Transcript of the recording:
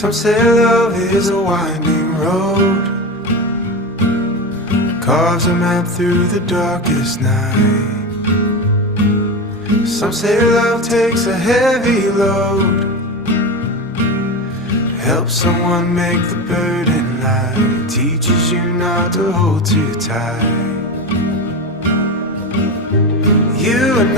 Some say love is a winding road, carves a map through the darkest night. Some say love takes a heavy load, helps someone make the burden light, teaches you not to hold too tight. You and